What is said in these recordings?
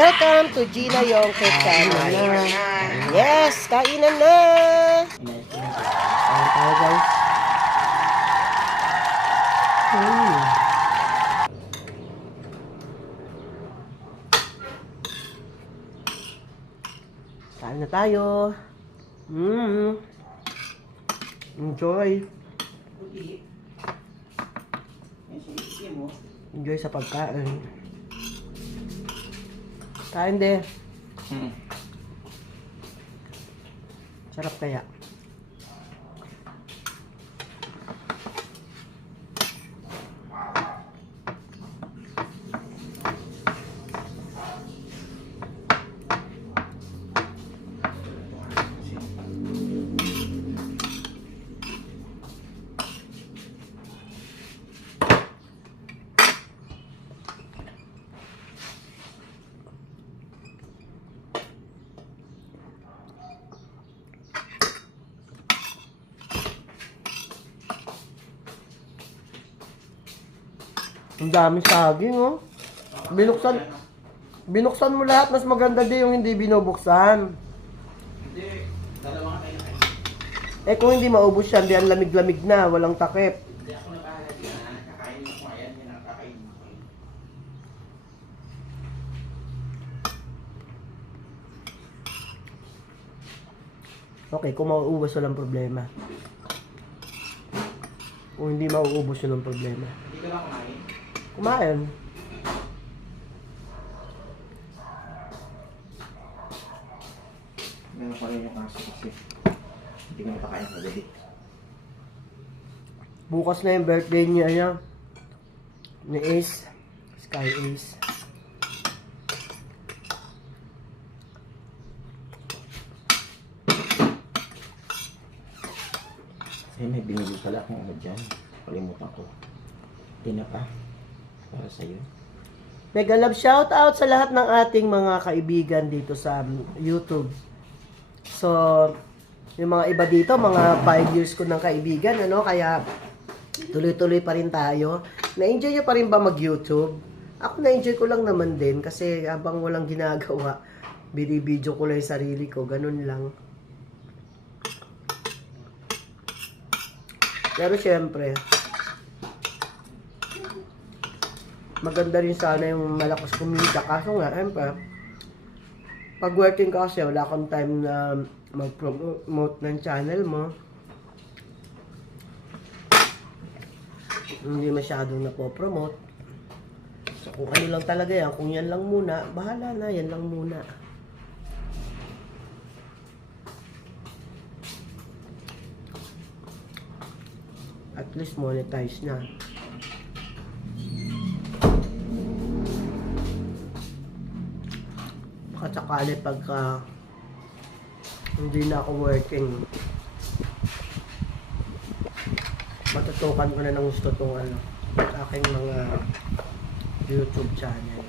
Welcome to Gina Yongke Channel. Yes, kainan na! Kain tayo guys. Kain na tayo. Enjoy. Enjoy sa pagkain. Kain din. Sarap kaya. Ang daming saging, oh. Binuksan mo lahat. Mas maganda din yung hindi binubuksan. Hindi. Dalawa nga tayo na kayo. Eh, kung hindi maubos yan, di ang lamig-lamig na. Walang takip. Hindi ako nakahalag yan. Kakain ko. Ayan, yan ang kakain ko. Okay, kung mauubos, walang problema. Kung hindi mauubos, walang problema. Hindi ka lang kumain? Kumain. Meron pa rin yung kaso kasi hindi ka napakain ko dali. Bukas na yung birthday niya yan. Ni Ace. Sky Ace. Kasi may binili pala akong ano dyan. Kalimutan ko. Tinapa. Para sa'yo. Mega love shout out sa lahat ng ating mga kaibigan dito sa YouTube. So, yung mga iba dito, mga 5 years ko ng kaibigan, ano, kaya tuloy-tuloy pa rin tayo. Na-enjoy nyo pa rin ba mag-YouTube? Ako na-enjoy ko lang naman din kasi habang walang ginagawa, binibidyo ko lang yung sarili ko, ganun lang. Pero syempre, maganda rin sana yung malakas kumita. Kaso nga, syempre, pag working ka kasi, wala kang time na mag-promote ng channel mo. Hindi masyadong napopromote. So, kung ano lang talaga yan, kung yan lang muna, bahala na, yan lang muna. At least monetize na. At sakali pagka hindi na ako working, matutukan ko na ng gusto itong aking mga YouTube channel.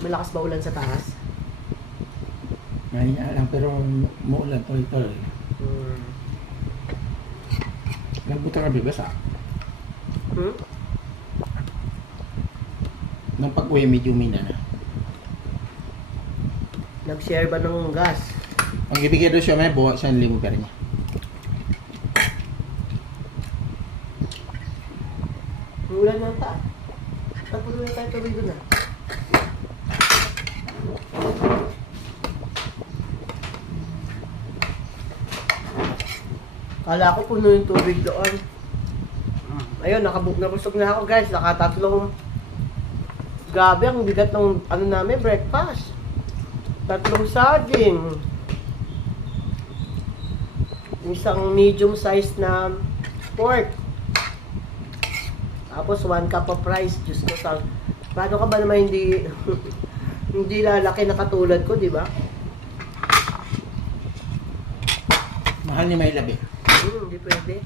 Malakas ba ulan sa taas? Ngayon lang pero muulan to ito eh. Nagbuta ka bibas ah. Nang pag-uwi medyo mina na. Nag-share ba ng gas? Ang ibigay doon siya may buwan 1,000 pera niya. Ulan na ta. Napulo na tayo tuloy doon ah. Kala ko puno yung tubig doon. Ayun, nabusog na ako guys. Nakatatlong gabi ang bigat ng ano namin, breakfast. 3 saging. Isang medium size na pork. Tapos 1 cup of rice. Diyos ko, paano ka ba naman hindi hindi lalaki na katulad ko, di ba? Mahal ni may labi. Hindi pwede.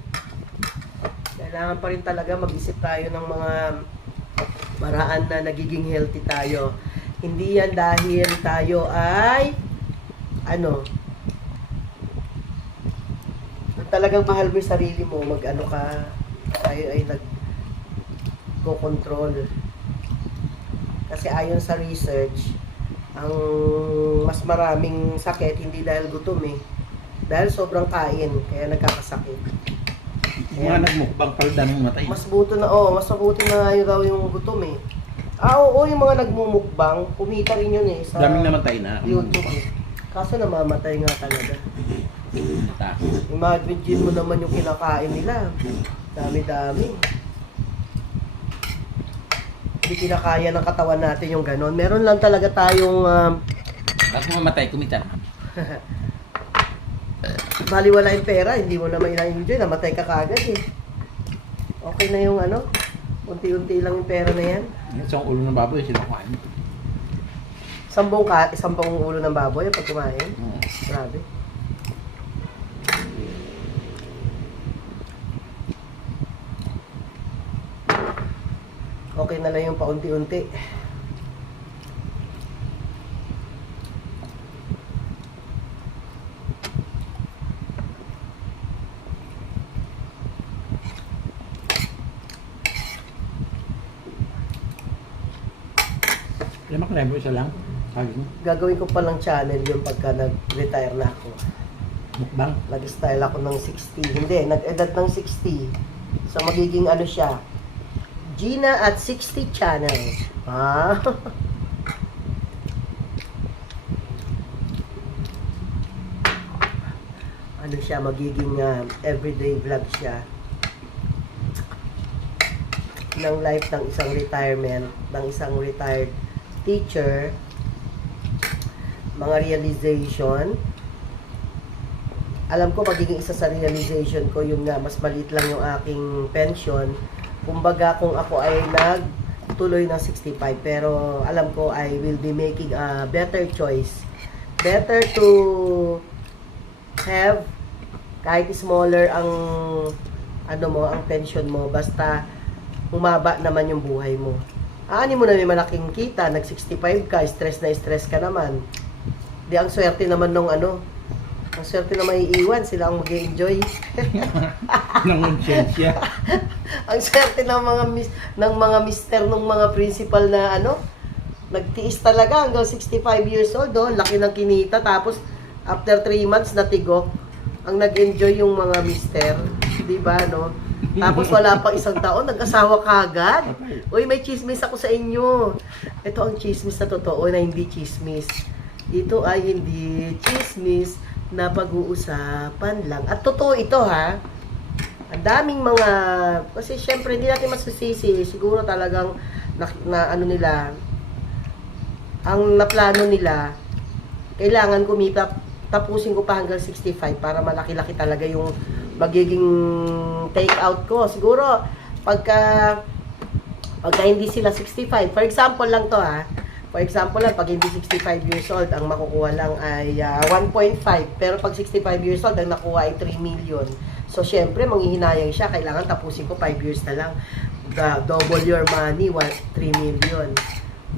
Dahil Kailangan pa rin talaga mag-isip tayo ng mga paraan na nagiging healthy tayo. Hindi yan dahil tayo ay talagang mahal mo yung sarili mo, tayo ay nag-control. Kasi ayon sa research, ang mas maraming sakit hindi dahil gutom dahil sobrang kain, kaya nagkakasakit. Mga nagmukbang pala daming matay. Mas mabuti na nga yun daw yung gutom oo, yung mga nagmumukbang, kumita rin yun sa Daming namatay na. YouTube Kaso namamatay nga talaga. Imagine mo naman yung kinakain nila. Dami-dami. Hindi kinakaya ng katawan natin yung ganon. Meron lang talaga tayong Bakit mamatay, kumita? baliwala yung pera, hindi mo naman ina-enjoy, namatay ka kagad Okay na yung unti-unti lang yung pera na yan. Isang ulo ng baboy, sila kumain. Isang buong ulo ng baboy pag kumain. Grabe. Okay na lang yung paunti-unti. Lamang level isa lang. Gagawin ko palang channel yung pagka nag-retire na ako. Mukbang. Nag-style ako ng 60. Hindi, nag-edad ng 60. So, magiging siya. Gina at 60 channel. Siya, magiging everyday vlog siya. Ng life ng isang retired teacher, mga realization. Alam ko magiging isa sa realization ko yung mas maliit lang yung aking pension. Kumbaga kung ako ay nagtuloy ng 65, pero alam ko I will be making a better choice. Better to have kahit smaller ang ang pension mo, basta umaba naman yung buhay mo. Ani mo na may malaking kita, nag-65 ka, stress ka naman. Di ang swerte naman nung ang swerte na maiiwan, sila ang mag-enjoy. Nangonsensya. Ang swerte ng mga mister nung mga principal na nagtiis talaga hanggang 65 years old, laki ng kinita, tapos after 3 months natigok. Ang nag-enjoy yung mga mister, di ba, Tapos wala pang isang taon, nag-asawa kagad. Uy, may chismis ako sa inyo. Ito ang chismis na totoo na hindi chismis. Ito ay hindi chismis na pag-uusapan lang. At totoo ito, ha. Ang daming kasi syempre hindi natin masusisi. Siguro talagang ang naplano nila, kailangan kumita, tapusin ko pa hanggang 65 para malaki-laki talaga yung magiging take out ko. Siguro pagka hindi sila 65, for example lang to, for example lang, pag hindi 65 years old, ang makukuha lang ay 1.5, pero pag 65 years old, ang nakuha ay 3 million. So syempre manghihinayang siya, kailangan tapusin ko 5 years na lang, double your money, 3 million.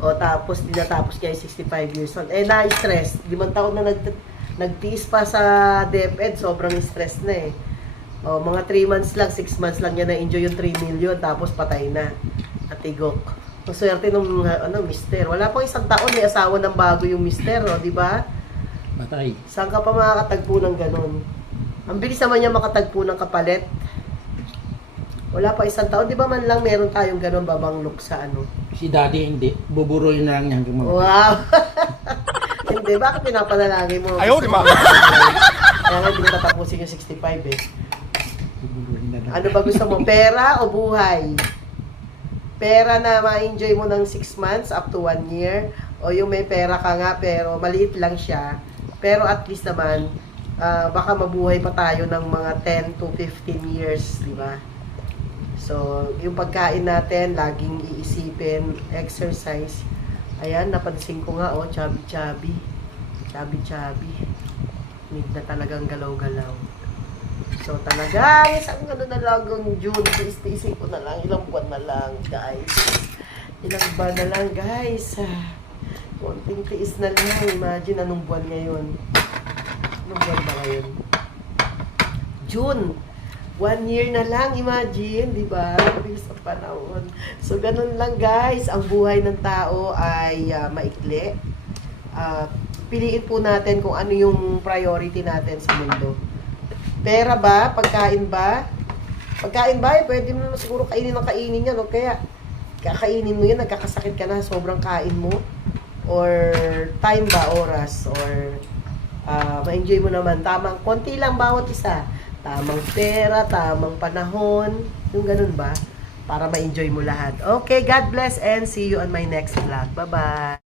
O tapos di natapos kayo 65 years old, na-stress, 5 taon na nagtiis pa sa DepEd, sobrang stress na O, mga 3 months lang, 6 months lang niya na-enjoy yung 3 million, tapos patay na. Atigok. Ang swerte nung mister. Wala pang isang taon, may asawa ng bago yung mister, di ba? Matay. Saan ka pa makakatagpo ng ganun? Ang bilis naman niya makatagpo ng kapalit. Wala pa isang taon, di ba man lang meron tayong ganun babang look sa Si daddy hindi. Buburoy na lang niya hanggang mamatay. Wow! Hindi, bakit pinapanalangin mo? Ayaw, di ba? Kaya nga, hindi mo tatapusin yung 65 Buburoy na lang. Ano ba gusto mo? Pera o buhay? Pera na ma-enjoy mo ng 6 months up to 1 year? O yung may pera ka nga pero maliit lang siya, pero at least naman, baka mabuhay pa tayo ng mga 10 to 15 years, di ba? So, yung pagkain natin, laging iisipin, exercise. Ayan, napansin ko nga, chubby-chubby. Chubby-chubby. Need na talagang galaw-galaw. So talagang isang ano na lang ang June, tiis-tiisin ko na lang, ilang buwan na lang guys. Ilang buwan na lang guys. Konting tiis na lang. Imagine anong buwan ngayon. Anong buwan ba ngayon? June. 1 year na lang, imagine, di ba? Bilis ang panahon. So, ganun lang guys. Ang buhay ng tao ay maikli. Piliin po natin kung ano yung priority natin sa mundo. Pera ba? Pagkain ba? Pagkain ba? Pwede mo naman siguro kainin ng kainin yan. O kaya, kakainin mo yan, nagkakasakit ka na, sobrang kain mo. Or time ba, oras? Or ma-enjoy mo naman. Tamang, konti lang bawat isa. Tamang pera, tamang panahon. Yung ganun ba? Para ma-enjoy mo lahat. Okay, God bless and see you on my next vlog. Bye-bye!